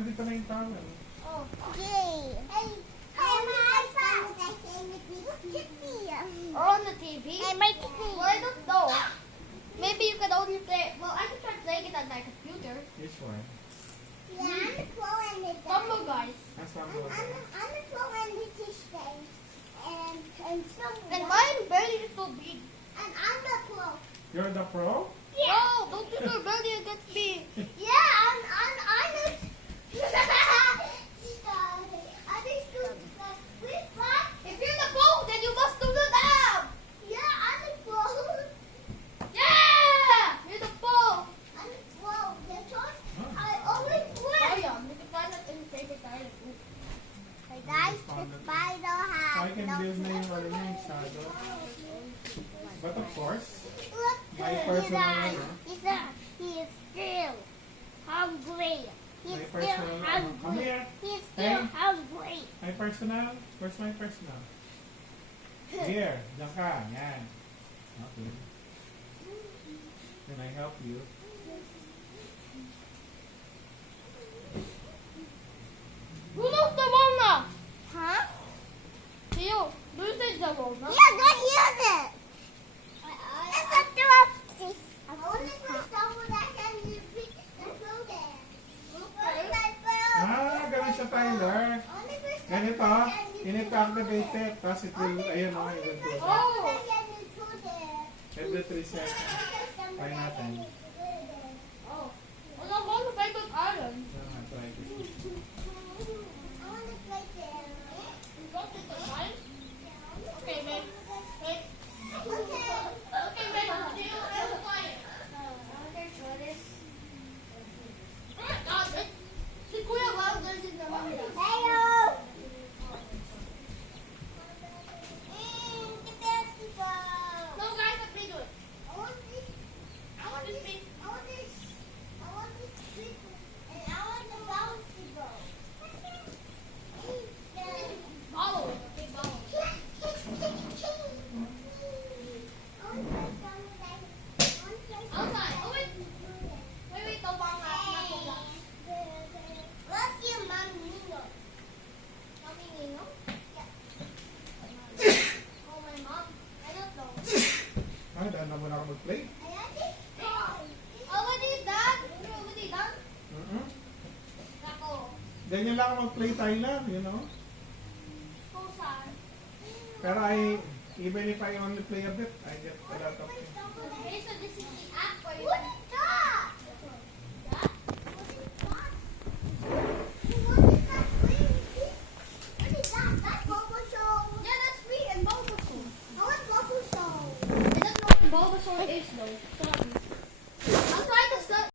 nandito na yung towel. Oh. Yay! Hey, my iPad! Or on the TV? Hey, my TV. Well, I don't know. Maybe you could only play. Well, I can try playing it on my computer. Which one? Yeah, I'm a pro in it. Stumble guys. I'm a pro in the Tuesday. And mine barely so big. And I'm the pro. You're the pro? Yeah. No, don't use your belly against me. Yeah, I'm a... If you're the pro, then you must do the dab. Yeah, I'm the pro. Yeah! You're the pro. I'm the pro. I always win. Oh yeah, we can find that in the favorite island. Hey guys, the spider has So I can build na yung ano niya, yung shadow. But of course, my personal he is still hungry. He's my still personal, come hungry. here. He's still Hey. hungry. My personal? Where's my personal? Here, diyan ka. Yan. Okay. Can I help you? Who knows the walnut? Huh? You. Do you say the walnut? Yeah, don't use it. It's a trusty. Only for someone that can use it. Ah, ganun siya, Tyler. Ganito, you need to activate it. Tapos it will, ayun o, it will do that. Oh. Every 3 seconds. Try natin. Oh. Well, I want to play with Iron. Ah, try this. I want to play there. You go to the line? Okay, babe. Babe. Okay. Okay, babe. Do you want to play it? I want to show this. Si Kuya Wilder din naman nila. Hello! No, guys, let me do it. I want this. I want this big. I want this. I want this big. And I want the bouncy ball. Ball. Big ball. Outside. Oh, wait. Wait, the ball not. What's your mommy Nino? Mommy Nino? Yeah. Oh, my mom. I don't know. Ah, dahil na muna ako mag-play. Already done? Already done? Ako. Ganyan lang ako mag-play, Tyler, you know. Kung saan? Pero even if I only play a bit, I get a lot of things. Okay, so this is the app where you... What is that? That? What is that? What is that green thing? What is that? That's Bulbasaur. Yeah, that's green and Bulbasaur. I want Bulbasaur. I don't know what Bulbasaur is though. Sorry.